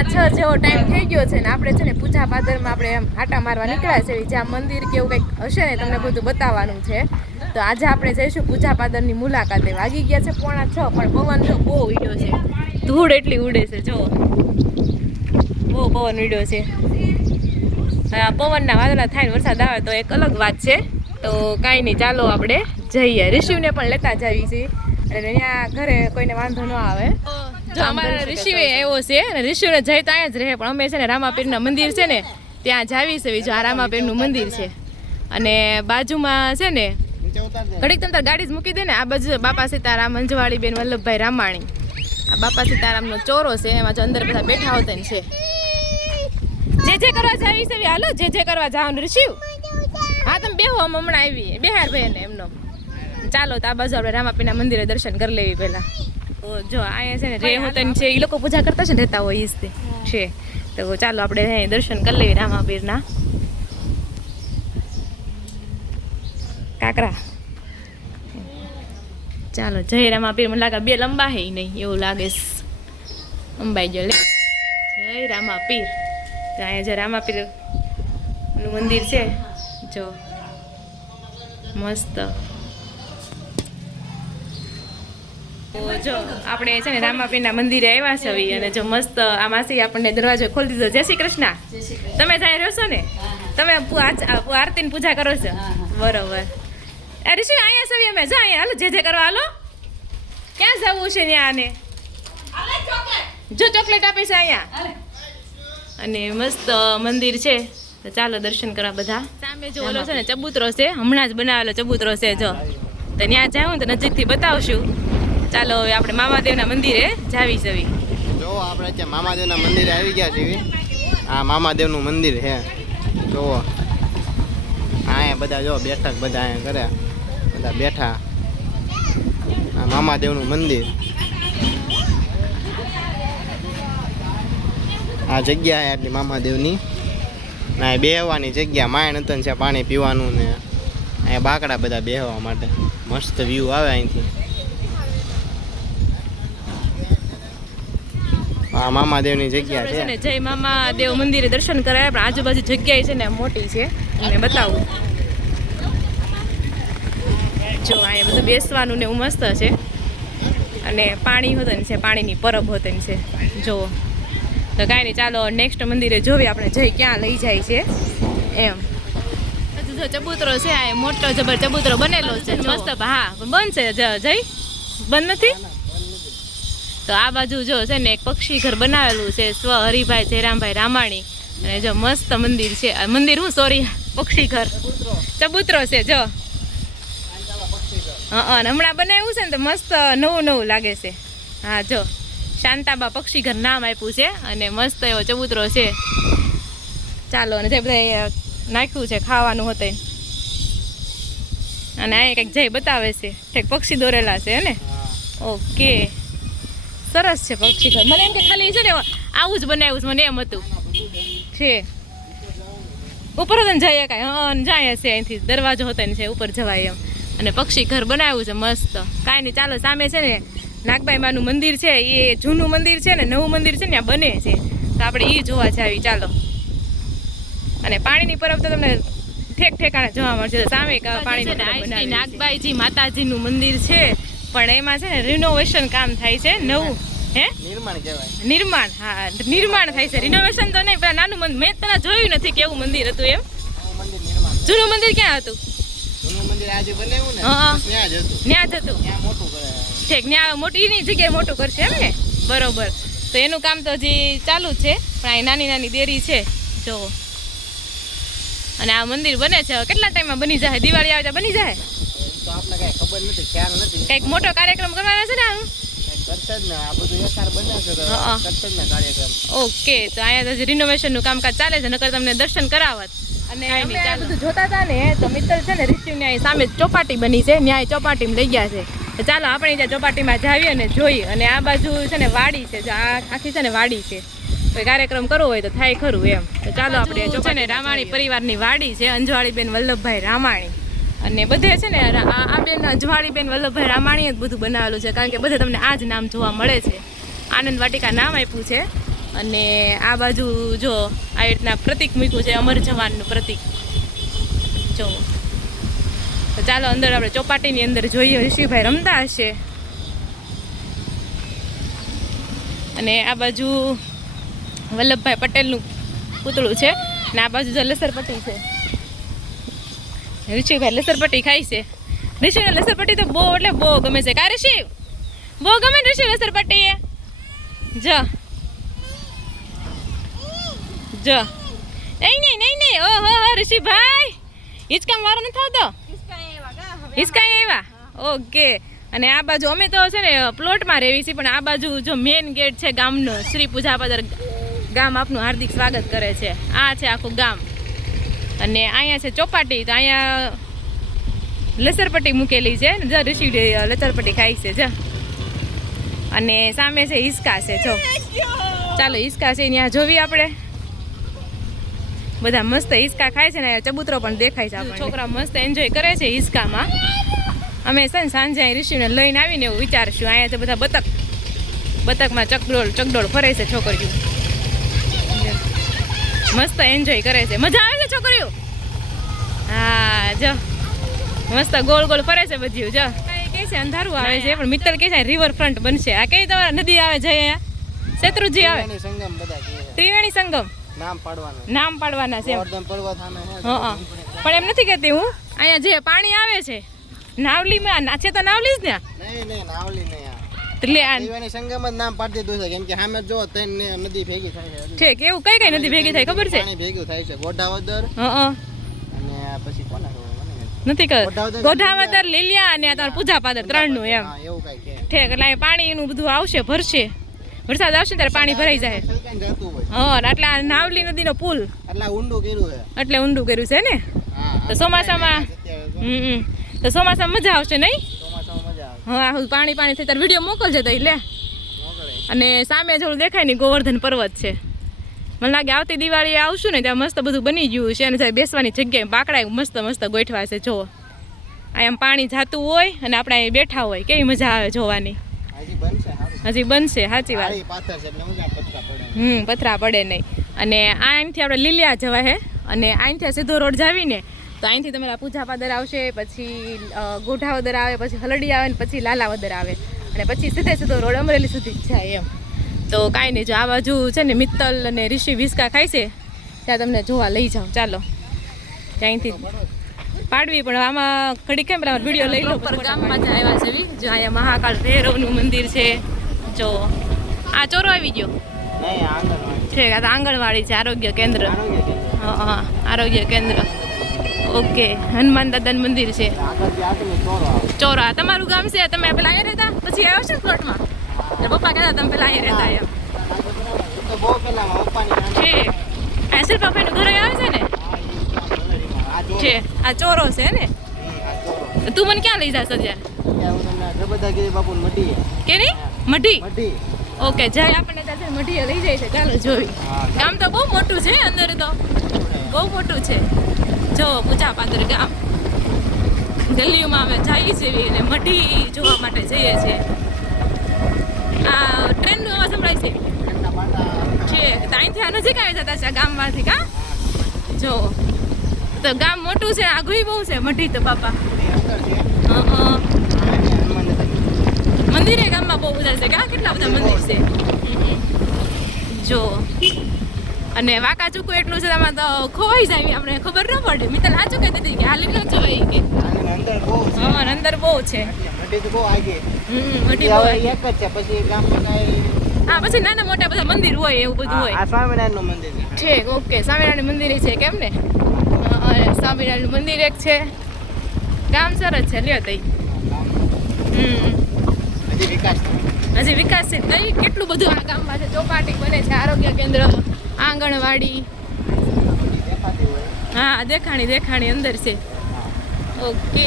6 જેવો ટાઈમ થઈ ગયો છે ને આપણે છે ને પૂજા પાદરમાં આપણે એમ આટા મારવા નીકળ્યા છે જ્યાં મંદિર કે એવું કંઈક હશે ને તમને બધું બતાવવાનું છે તો આજે આપણે જઈશું પૂજા પાદરની મુલાકાતે વાગી ગયા છે 5:45 પણ પવન જો બહુ ઉડ્યો છે ધૂળ એટલી ઉડે છે જો બહુ પવન ઉડ્યો છે પવનના વાદળા થાય વરસાદ આવે તો એક અલગ વાત છે તો કાંઈ નહીં ચાલો આપણે જઈએ ઋષિને પણ લેતા જવી છે અને અહીંયા ઘરે કોઈને વાંધો ન આવે જો અમારા ઋષિએ આવ્યો છે અને ઋષિને જઈ તો અહીંયા જ રહે પણ અમે છે ને રામાપીરના મંદિર છે ને ત્યાં જાવી છે જો આ રામાપીરનું મંદિર છે અને બાજુમાં છે ને ઘડીક તમ તાર ગાડી જ મૂકી દે ને આ બાજુ બાપા સીતારામ અંજવાળી બેન વલ્લભભાઈ રામાણી આ બાપા સીતારામનો ચોરો છે એમાં જો અંદર બધા બેઠા હોતા ને છે જે કરવા જાવી છે હાલો જે કરવા જાવ ઋષિ હા તમે બેહો હમણાં આવી બેહાર ભાઈ ને એમનો ચાલો તો આ બાજુ આપણે રામાપીરના મંદિરે દર્શન કરી લેવી પહેલા તો જો અહીંયા છે ને રે હોતન છે એ લોકો પૂજા કરતા છે ને રહેતા હોય ઈ છે તો ચાલો આપણે દર્શન કરી લેવી રામાપીરના કાકરા ચાલો જય રામાપીર મને લાગે બે લંબા હે નહીં એવું લાગે છે અંબાઈ જો લે જય રામાપીર તો અહીંયા જે રામાપીરનું મંદિર છે જો મસ્ત જો આપણે છે ને રામાપીરના મંદિરે આવ્યા છે અને જો મસ્ત આ માસી આપણને દરવાજો ખોલી દીધો જય શ્રી કૃષ્ણ તમે ત્યાં રહ્યો છો ને તમે આરતીની પૂજા કરો છો બરોબર અરે શું અહીંયા સવી અમે જો અહીંયા હાલો જે કરવા હાલો ક્યાં જવું છે ત્યાં આને જો ચોકલેટ આપે છે અહીંયા અને મસ્ત મંદિર છે તો ચાલો દર્શન કરવા બધા સામે જો ઓલો છે ને ચબૂતરો છે હમણાં જ બનાવેલો ચબૂતરો છે જો તો ત્યાં જાઉં તો નજીકથી બતાવશું ચાલો હવે આપણે મામાદેવના મંદિરે જાવી સવી જો આપણે ત્યાં મામાદેવના મંદિરે આવી ગયા છીએ આ મામાદેવનું મંદિર છે જોવો અહીંયા બધા જો બેઠક બધા અહીંયા કરે બધા બેઠા આ મામાદેવનું મંદિર આ જગ્યા એટલી મામાદેવની ના બેહવાની જગ્યા માય નતન છે પાણી પીવાનું ને અહીંયા બાકડા બધા બેહવા માટે મસ્ત વ્યૂ આવે અહીંથી આ મામાદેવની જગ્યા છે ને જય મામાદેવ મંદિરે દર્શન કરાય પણ આજુબાજુ જગ્યા છે ને મોટી છે અને બતાવું જો અહીંયા બધું બેસવાનું ને એવું મસ્ત છે અને પાણી હોતન છે પાણીની પરબ હોતન છે જો તો કાંઈ નહીં ચાલો નેક્સ્ટ મંદિરે જોવી આપણે જઈ ક્યાં લઈ જાય છે એમ હજુ જો ચબૂતરો છે આ મોટો જબર ચબૂતરો બનેલો છે મસ્ત હા બંધ છે જય બંધ નથી તો આ બાજુ જો છે ને એક પક્ષી ઘર બનાવેલું છે સ્વ હરિભાઈ જયરામભાઈ રામાણી અને જો મસ્ત મંદિર છે મંદિર હું સોરી પક્ષી ઘર ચબૂતરો છે જો હા હમણાં બનાવ્યું છે ને તો મસ્ત નવું નવું લાગે છે હા જો શાંતાબા પક્ષી ઘર નામ આપ્યું છે અને મસ્ત એવો ચબૂતરો છે ચાલો અને જે બધા નાખ્યું છે ખાવાનું હોતે અને આ કંઈક જઈ બતાવે છે ઠીક પક્ષી દોરેલા છે ને ઓકે સરસ છે પક્ષી ઘર મને એમ કે ખાલી છે ને આવું જ બનાવ્યું છે મને એમ હતું છે ઉપર હતો ને જઈએ કાંઈ હા જાય છે અહીંથી દરવાજો હતો ને છે ઉપર જવાય એમ અને પક્ષી ઘર બનાવ્યું છે મસ્ત કાંઈ નહીં ચાલો સામે છે ને નાગબાઈ માનું મંદિર છે એ જૂનું મંદિર છે ને નવું મંદિર છે ને ત્યાં બને છે તો આપણે એ જોવા જાવી ચાલો અને પાણીની પરબ તો તમને ઠેક ઠેકાણે જોવા મળશે સામે પાણી નાગબાઈજી માતાજીનું મંદિર છે પણ એમાં છે ને રિનોવેશન કામ થાય છે નવું હે નિર્માણ હા નિર્માણ થાય છે રિનોવેશન તો નહીં પેલા નાનું મંદિર મેં તને જોયું નથી કેવું મંદિર હતું એમ જૂનું મંદિર ક્યાં હતું ત્યાં જ હતું ઠીક ત્યાં મોટી જગ્યાએ મોટું કરશે એમ ને બરોબર તો એનું કામ તો હજી ચાલુ જ છે પણ અહીં નાની નાની દેરી છે જો અને આ મંદિર બને છે કેટલા ટાઈમમાં બની જાય દિવાળી આવે બની જાય તો આપણે કઈ ખબર નથી ખ્યાલ નથી કંઈક મોટો કાર્યક્રમ કરવાનો છે ને આનું ઓકે તો અહીંયા તો રિનોવેશનનું કામકાજ ચાલે છે નકર તમને દર્શન કરાવત અને બધું જોતા હતા ને તો મિત્ર છે ને ઋષિને અહીં સામે ચોપાટી બની છે ન્યાય ચોપાટીમાં લઈ ગયા છે ચાલો આપણે ત્યાં ચોપાટીમાં જાવીએ અને જોઈએ અને આ બાજુ છે ને વાડી છે આ આખી છે ને વાડી છે કોઈ કાર્યક્રમ કરવો હોય તો થાય ખરું એમ તો ચાલો આપણે છે ને રામાણી પરિવારની વાડી છે અંજવાળીબેન વલ્લભભાઈ રામાણી અને બધે છે ને આ બેન અંજવાળીબેન વલ્લભભાઈ રામાણીએ જ બધું બનાવેલું છે કારણ કે બધે તમને આ જ નામ જોવા મળે છે આનંદ વાટિકા નામ આપ્યું છે અને આ બાજુ જો આ રીતના પ્રતીક મૂક્યું છે અમર જવાનનું પ્રતીક જો. તો ચાલો અંદર આપણે ચોપાટીની અંદર જોઈએ ઋષિભાઈ રમતા હશે. અને આ બાજુ વલ્લભભાઈ પટેલનું પૂતળું છે ને આ બાજુ જો લસરપટ્ટી છે. ઋષિભાઈ લસરપટ્ટી ખાય છે. ઋષિને લસરપટ્ટી તો બહુ એટલે બહુ ગમે છે. કા ઋષિ બહુ ગમે ઋષિ લસરપટ્ટી એ જો જો. નહીં ઓહો ઋષિભાઈ હિચકામ વારો નથી આવતો. હિચકા આવ્યા ઓકે. અને આ બાજુ અમે તો છે ને પ્લોટમાં રહેવી છીએ પણ આ બાજુ જો મેઇન ગેટ છે ગામનો શ્રી પૂજાપાદર ગામ આપનું હાર્દિક સ્વાગત કરે છે. આ છે આખું ગામ અને અહીંયા છે ચોપાટી. તો અહીંયા લસરપટ્ટી મૂકેલી છે જો ઋષિ લસરપટ્ટી ખાય છે જો. અને સામે છે હિસકા છે જો. ચાલો હિસકા છે ત્યાં જોવી આપણે. બધા મસ્ત હિસકા ખાય છે ને ચબૂતરો પણ દેખાય છે આપણને. છોકરા મસ્ત એન્જોય કરે છે હિસકામાં. અમે છે ને સાંજે અહીં ઋષિને લઈને આવીને એવું વિચારશું. અહીંયા તો બધા બતકમાં ચકડોળ ફરે છે છોકરીઓ. મસ્ત એન્જોય કરે છે. મજા આવે છે છોકરીઓ. હા જો મસ્ત ગોળ ગોળ ફરે છે બધું જો. કે છે અંધારું આવે છે પણ મિત્તલ કે છે રિવર ફ્રન્ટ બનશે. આ કઈ તમારા નદી આવે છે અહીંયા શેત્રુજી આવે ત્રિવેણી સંગમ નામ પાડવાના છે. હા પણ એમ નથી કહેતી હું. અહીંયા જે પાણી આવે છે નાવલીમાં છે તો નાવલી જ ને. એટલે ત્રિવેણી સંગમ જ નામ પાડી દીધું છે કેમ કે સામે જો ત્રણ નદી ભેગી થાય છે. ઠીક એવું કઈ નદી ભેગી થાય ખબર છે? પાણી ભેગું થાય છે ગોઢાવદર હા અને પછી કોના નથી કર ગોઢાવદર લીલિયા અને તમારે પૂજાપાદર ત્રણનું એમ. એવું કઈ કે ઠીક એટલે પાણી એનું બધું આવશે ભરશે. વરસાદ આવશે ત્યારે પાણી ભરાઈ જાય. હા એટલે આ નાવલી નદીનો પુલ એટલે ઊંડું કર્યું છે. એટલે ઊંડું કર્યું છે ને. તો ચોમાસામાં તો ચોમાસામાં મજા આવશે નહીં? હા પાણી થાય ત્યારે વિડીયો મોકલજે તો લે. અને સામે થોડું દેખાય ને ગોવર્ધન પર્વત છે. મને લાગે આવતી દિવાળીએ આવશું ને ત્યાં મસ્ત બધું બની ગયું છે. અને બેસવાની જગ્યાએ બાકડા મસ્ત ગોઠવા છે જો. આમ પાણી જાતું હોય અને આપણે અહીં બેઠા હોય કેવી મજા આવે જોવાની. હજી બનશે સાચી વાત. પથરા પડે નહીં. અને અહીંથી આપણે લીલિયા જવા હે અને અહીંથી સીધો રોડ જાવીને તો અહીંથી તમારા પૂજાપાદર આવશે પછી ગોઢાવદર આવે પછી હલડી આવે ને પછી લાલાવદર આવે અને પછી સીધો રોડ અમરેલી સુધી જ જાય એમ. તો કાંઈ નહીં જો આ બાજુ છે ને મિત્તલ અને ઋષિ વિસ્કા ખાય છે ત્યાં તમને જોવા લઈ જાઉં. ચાલો ત્યાંથી પાડવી પણ આમાં ઘડી કેમ વિડીયો લઈ લો. પર ગામમાં જ આવ્યા છે જો અહીંયા મહાકાળ ભૈરવનું મંદિર છે જો. આ ચોરો આવી ગયો છે. આ તો આંગણવાડી છે આરોગ્ય કેન્દ્ર. હા આરોગ્ય કેન્દ્ર ઓકે. હનુમાન દાદાનું મંદિર છે. ચોરા તમારું ગામ છે. તમે પેલા અહીંયા રહેતા પછી આવ્યો છે પ્લોટમાં? પપ્પા કહેતા તમે પેલા અહીંયા રહેતા એમ છે. આ શિલ્પાભાઈનું ઘરે આવે છે ને છે. આ ચોરો છે ને. તું મને ક્યાં લઈ જાશ અત્યારે? કે નહીં મઢી? ઓકે જાય આપણને ત્યાં મઢીએ લઈ જાય છે. ચાલો જોઈ. ગામ તો બહુ મોટું છે અંદર તો બહુ મોટું છે જો પૂજાપાદર ગામ. દિલ્હીમાં અમે જઈએ છીએ અને મઢી જોવા માટે જઈએ છીએ. આ ટ્રેનનો અવાજ સંભળાય છે અહીંથી આ નજીક આવી જતા છે ગામમાંથી. કા જો તો ગામ મોટું છે આઘું બહુ છે મઢી તો બાપા. મંદિરે ગામમાં બહુ બધા છે. કેટલા બધા મંદિર છે જો. અને વાંકા ચૂકું એટલું છે આમાં તો ખોવાઈ જાય આપણે ખબર ન પડે. મિત્તલ સાચું કહેતી હતી કે હાલી ન જવાય કે અંદર બહુ છે. હા પછી નાના મોટા બધા મંદિર હોય એવું બધું હોય. સ્વામિનારાયણનું મંદિર ઠીક ઓકે. સ્વામિનારાયણ મંદિર છે કેમ ને? સ્વામિનારાયણ મંદિર એક છે. ગામ સરસ છે લ્યો તઈ. હજી વિકાસ છે તઈ કેટલું બધું આ ગામમાં છે. ચોપાટી બને છે આરોગ્ય કેન્દ્ર આંગણવાડી. હા દેખાણી અંદર છે. ઓકે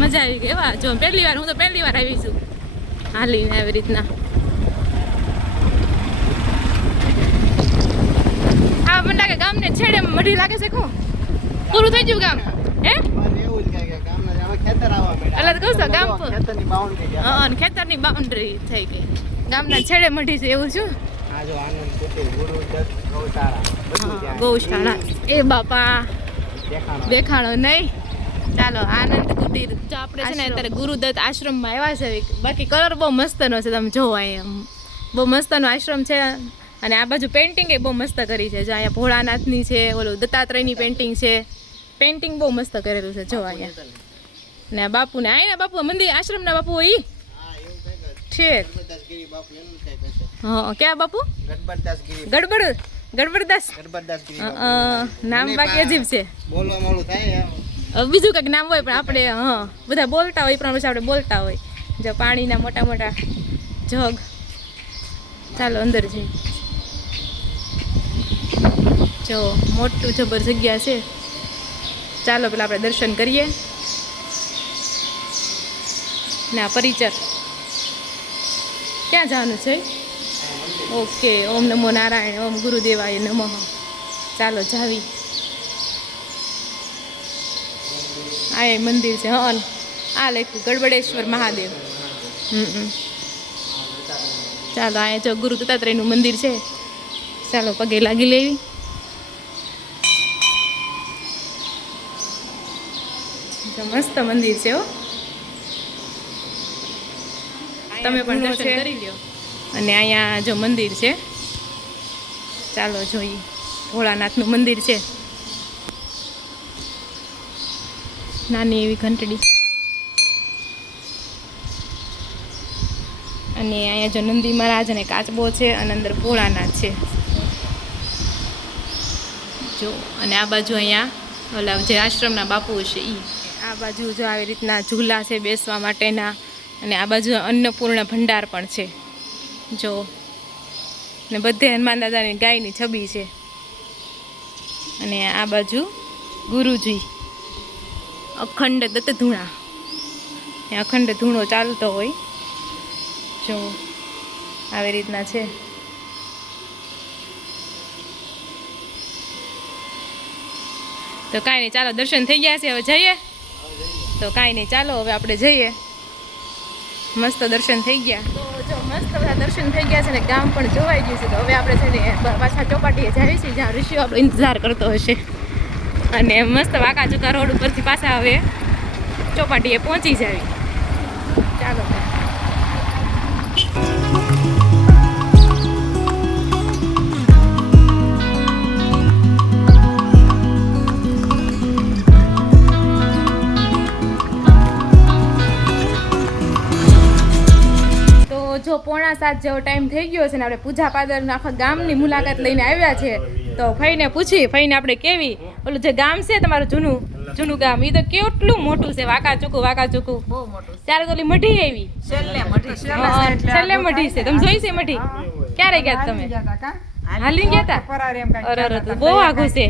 મજા આવી ગઈ. વાહ જો હું તો પહેલી વાર આવી છું હાલીને આવી રીતના. આ મને લાગે ગામને છેડે મઢી લાગે છે. કો પૂરું થઈ ગયું ગામ હે? એટલે કહું છું ગામ ખેતરની બાઉન્ડ્રી થઈ ગઈ. ગામના છેડે મઢી છે એવું છું. મંદિર ગુરુ દત્ત ગૌશાળા બધું ત્યાં ગૌશાળા એ બાપા દેખાણો દેખાણો નહીં. ચાલો આનંદ કુટીર જો આપણે છે ને અત્યારે ગુરુદત્ત આશ્રમમાં આવ્યા છે. બાકી કલર બહુ મસ્તનો છે, તમે જોવો અહીંયા બહુ મસ્તનો આશ્રમ છે. અને આ બાજુ પેઇન્ટિંગ એ બહુ મસ્ત કરી છે. જો અહીંયા ભોળાનાથની છે, ઓલું દત્તાત્રેયની પેઇન્ટિંગ છે. પેઇન્ટિંગ બહુ મસ્ત કરેલું છે જો અહીંયા. ને આ બાપુને આયા બાપુ મંદિર આશ્રમના બાપુ ઈ ઠીક. ગણપતદાસગીરી બાપુ એનું કંઈક હશે. હા ક્યાં બાપુ? ગણપતદાસગીરી ગડબડદાસ નામ બાકી અજીબ છે. બોલવામાં ઓલું થાય હવે બીજું કંઈક નામ હોય પણ આપણે હા બધા બોલતા હોય પણ પછી આપણે બોલતા હોય. જો પાણીના મોટા મોટા જગ. ચાલો અંદર જઈએ. જો મોટું જબર જગ્યા છે. ચાલો પેલા આપણે દર્શન કરીએ. ને આ પરિચર ક્યાં જવાનું છે? ઓકે ઓમ નમો નારાયણ ઓમ ગુરુદેવાય નમઃ. ચાલો જાવી. આ એ મંદિર છે. હા આ લખ્યું ગડબડેશ્વર મહાદેવ. ચાલો અહીંયા જો ગુરુ દત્તાત્રેયનું મંદિર છે. ચાલો પગે લાગી લેવી. જો મસ્ત મંદિર છે હો. તમે પણ દર્શન કરી લ્યો. અને અહીંયા જો મંદિર છે. ચાલો જોઈએ. ભોળાનાથનું મંદિર છે. નાની એવી ઘંટડી. અને અહીંયા જો નંદી મહારાજ અને કાચબો છે અને અંદર ભોળાનાથ છે જો. અને આ બાજુ અહીંયા ઓલા જે આશ્રમના બાપુ છે એ. આ બાજુ જો આવી રીતના ઝૂલા છે બેસવા માટેના. અને આ બાજુ અન્નપૂર્ણ ભંડાર પણ છે જો. ને બધે હનુમાન દાદાની ગાયની છબી છે. અને આ બાજુ ગુરુજી અખંડ દત્ત ધૂણા. અખંડ ધૂણો ચાલતો હોય જો આવી રીતના છે. તો કાંઈ નહીં ચાલો દર્શન થઈ ગયા છે. હવે જઈએ તો કાંઈ નહીં ચાલો હવે આપણે જઈએ. મસ્ત દર્શન થઈ ગયા. તો જો મસ્ત બધા દર્શન થઈ ગયા છે ને ગામ પણ જોવાઈ ગયું છે. તો હવે આપણે છે ને પાછા ચોપાટીએ જઈએ છીએ જ્યાં ઋષિઓ આપણો ઇંતજાર કરતો હશે. અને મસ્ત વાંકા ચૂકા રોડ ઉપરથી પાછા હવે ચોપાટીએ પહોંચી જાવી. ચાલો જો 6:45 જેવો ટાઈમ થઈ ગયો છે ને આપણે પૂજા પાદર આખા ગામની મુલાકાત લઈને આવ્યા છે. તો ફઈને પૂછી ફઈને આપણે કેવી ઓલું જે ગામ છે તમારું જૂનું ગામ એ તો કેટલું મોટું છે. વાંકા ચૂકું બહુ મોટું. ત્યારે તો ઓલી મઢી આવી છેલ્લે મઢી છે. તમે જોઈ છે મઢી? ક્યારે ગયા તમે? હાલી ગયા હતા? અરે બહુ આઘું છે.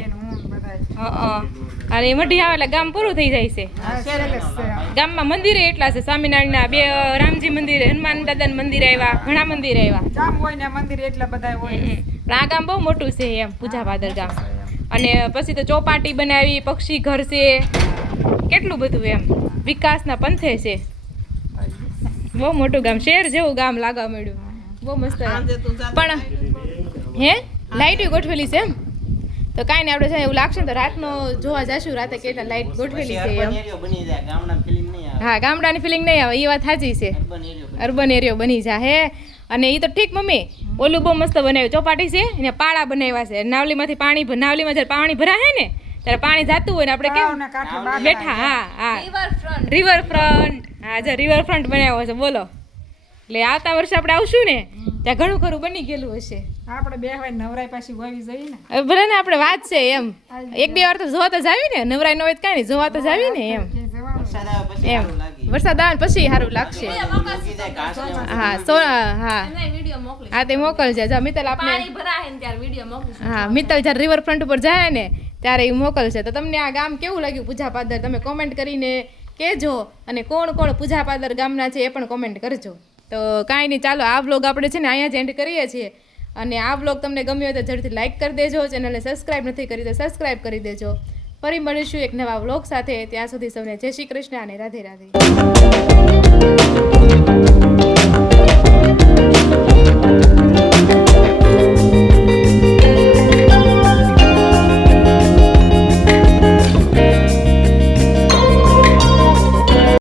અરે મઢી આવે એટલે ગામ પૂરું થઈ જાય છે. ગામમાં મંદિરે એટલા છે. સ્વામિનારાયણના 2 રામજી મંદિર, હનુમાન દાદાના મંદિર આવ્યા, ઘણા મંદિર આવ્યા. પણ આ ગામ બહુ મોટું છે એમ પૂજા પાદર ગામ. અને પછી તો ચોપાટી બનાવી, પક્ષી ઘર છે, કેટલું બધું એમ વિકાસના પંથે છે. બહુ મોટું ગામ, શહેર જેવું ગામ લાગવા મળ્યું. બહુ મસ્ત. પણ હે લાઈટ ગોઠવેલી છે એમ. તો કાંઈ નહીં આપણે એવું લાગશે ને તો રાતનો જોવા જઈશું. રાતે કેટલા લાઈટ ગોઠવેલી છે એમ. હા ગામડાની ફિલિંગ નહીં આવે એ વાત સાચી છે. અર્બન એરિયો બની જાય. અને એ તો ઠીક મમ્મી ઓલું બહુ મસ્ત બનાવ્યું ચોપાટી છે એને પાળા બનાવ્યા છે. નાવલીમાંથી નાવલીમાં જ્યારે પાણી ભરાય ને ત્યારે પાણી જાતું હોય ને આપણે કેમ બેઠા. હા રિવરફ્રન્ટ. હા જો રિવરફ્રન્ટ બનાવ્યો છે બોલો. એટલે આવતા વર્ષે આપણે આવશું ને ત્યાં ઘણું ખરું બની ગયેલું હશે. આપણે બેહવાય નવરાઈ પાછી હોવી જોઈએ ને. ભલે ને આપણે વાત છે એમ 1-2 વાર તો જોવા તો જ આવી ને. નવરાઈ ન હોય તો કાંઈ નહીં જોવા તો જ આવી ને એમ. વરસાદ આવે પછી સારું લાગશે. હા હા તે મોકલજે. જા મિત્તલ આપણે હા મિત્તલ જ્યારે રિવરફ્રન્ટ ઉપર જાય ને ત્યારે એ મોકલશે. તો તમને આ ગામ કેવું લાગ્યું પૂજા પાદર તમે કોમેન્ટ કરીને કહેજો. અને કોણ કોણ પૂજા પાદર ગામના છે એ પણ કોમેન્ટ કરજો. તો કાંઈ નહીં ચાલો આ વ્લોગ આપણે છે ને અહીંયા જ એન્ડ કરીએ છીએ. અને આ વ્લોગ તમને ગમ્યો હોય તો ઝડપથી લાઇક કરી દેજો. ચેનલને સબસ્ક્રાઈબ નથી કરી તો સબસ્ક્રાઈબ કરી દેજો. ફરી મળીશું એક નવા વ્લોગ સાથે. ત્યાં સુધી સૌને જય શ્રી કૃષ્ણ અને રાધે રાધે.